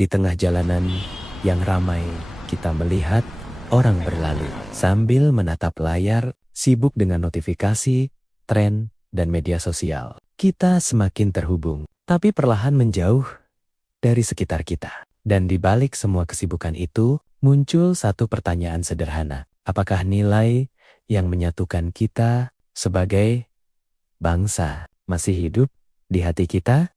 Di tengah jalanan yang ramai, kita melihat orang berlalu sambil menatap layar, sibuk dengan notifikasi, tren, dan media sosial. Kita semakin terhubung, tapi perlahan menjauh dari sekitar kita. Dan di balik semua kesibukan itu, muncul satu pertanyaan sederhana. Apakah nilai yang menyatukan kita sebagai bangsa masih hidup di hati kita?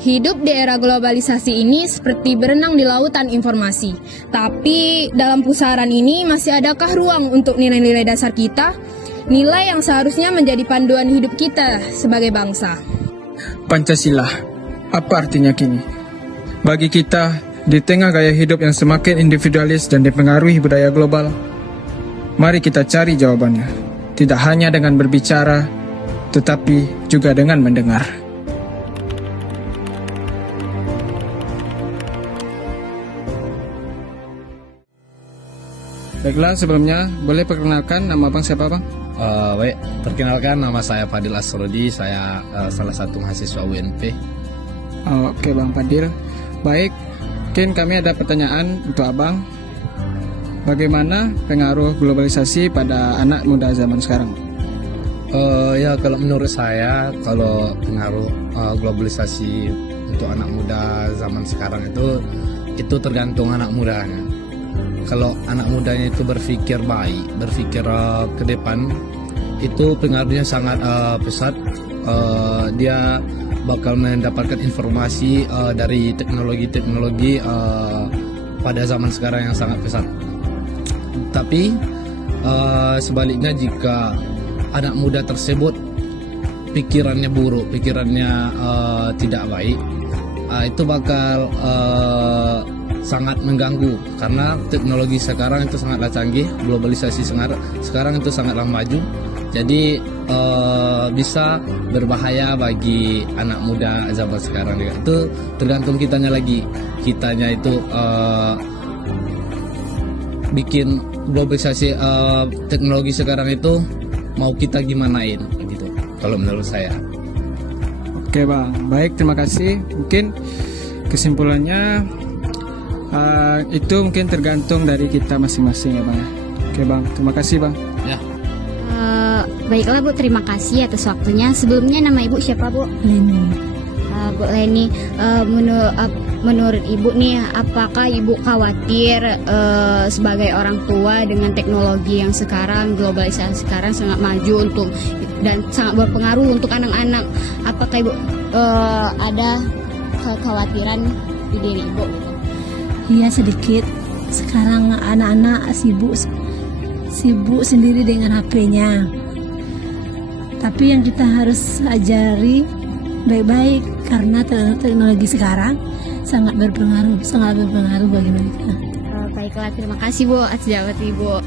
Hidup di era globalisasi ini seperti berenang di lautan informasi. Tapi dalam pusaran ini masih adakah ruang untuk nilai-nilai dasar kita? Nilai yang seharusnya menjadi panduan hidup kita sebagai bangsa. Pancasila, apa artinya kini? Bagi kita, di tengah gaya hidup yang semakin individualis dan dipengaruhi budaya global, mari kita cari jawabannya. Tidak hanya dengan berbicara, tetapi juga dengan mendengar. Baiklah, sebelumnya boleh perkenalkan nama abang siapa bang? Baik, perkenalkan nama saya Fadil Asrodi, saya salah satu mahasiswa UNP. Oke bang Fadil. Baik, mungkin kami ada pertanyaan untuk abang. Bagaimana pengaruh globalisasi pada anak muda zaman sekarang? Ya kalau menurut saya, kalau pengaruh globalisasi untuk anak muda zaman sekarang itu tergantung anak mudanya. Kalau anak mudanya itu berpikir baik, berpikir ke depan, itu pengaruhnya sangat besar. Dia bakal mendapatkan informasi dari teknologi-teknologi pada zaman sekarang yang sangat pesat. Tapi sebaliknya, jika anak muda tersebut pikirannya buruk, pikirannya tidak baik, itu bakal sangat mengganggu, karena teknologi sekarang itu sangatlah canggih, globalisasi sekarang itu sangatlah maju, jadi bisa berbahaya bagi anak muda zaman sekarang juga. Itu tergantung kitanya itu bikin globalisasi teknologi sekarang itu mau kita gimanain gitu, kalau menurut saya. Oke bang, baik, terima kasih. Mungkin kesimpulannya itu mungkin tergantung dari kita masing-masing ya bang. Oke bang, terima kasih bang. Ya. Baiklah Bu, terima kasih atas waktunya. Sebelumnya nama Ibu siapa Bu? Leni. Bu Leni, menurut Ibu nih, apakah Ibu khawatir sebagai orang tua dengan teknologi yang sekarang, globalisasi sekarang sangat maju dan sangat berpengaruh untuk anak-anak? Apakah Ibu ada kekhawatiran di diri Ibu? Iya, sedikit. Sekarang anak-anak sibuk sendiri dengan HP-nya. Tapi yang kita harus ajari baik-baik, karena teknologi sekarang sangat berpengaruh bagi mereka. Baiklah, terima kasih Bu atas jawaban Ibu.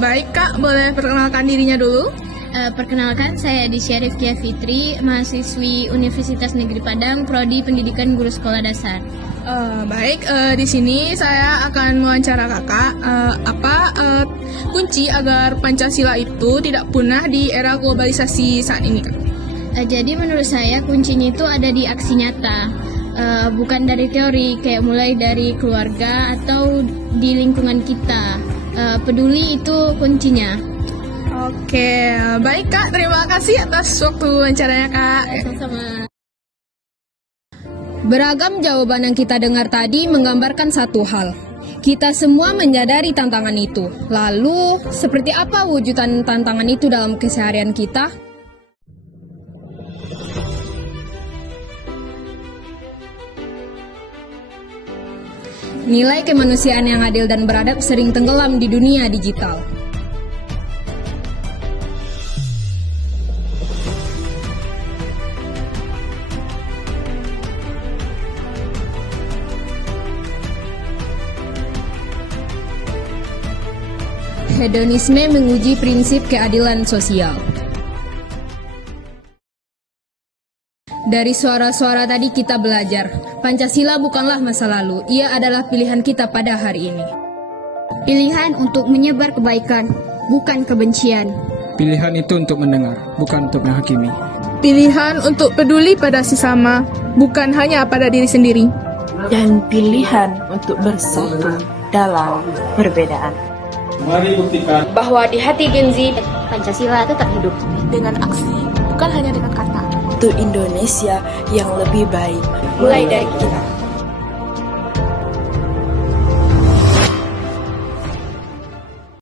Baik Kak, boleh perkenalkan dirinya dulu? Perkenalkan, saya Disya Rifkia Fitri, mahasiswi Universitas Negeri Padang, Prodi Pendidikan Guru Sekolah Dasar. Baik, di sini saya akan mewawancara kakak. Apa kunci agar Pancasila itu tidak punah di era globalisasi saat ini, Kak? Jadi menurut saya kuncinya itu ada di aksi nyata, bukan dari teori, kayak mulai dari keluarga atau di lingkungan kita. Peduli itu kuncinya. Oke, baik Kak, terima kasih atas waktu wawancaranya Kak. Sama-sama. Beragam jawaban yang kita dengar tadi menggambarkan satu hal. Kita semua menyadari tantangan itu. Lalu, seperti apa wujudan tantangan itu dalam keseharian kita? Nilai kemanusiaan yang adil dan beradab sering tenggelam di dunia digital. Hedonisme menguji prinsip keadilan sosial. Dari suara-suara tadi kita belajar, Pancasila bukanlah masa lalu, ia adalah pilihan kita pada hari ini. Pilihan untuk menyebar kebaikan, bukan kebencian. Pilihan itu untuk mendengar, bukan untuk menghakimi. Pilihan untuk peduli pada sesama, bukan hanya pada diri sendiri. Dan pilihan untuk bersatu dalam perbedaan. Mari buktikan bahwa di hati Gen Z, Pancasila tetap hidup. Dengan aksi, bukan hanya dengan kata. Untuk Indonesia yang lebih baik. mulai dari kita.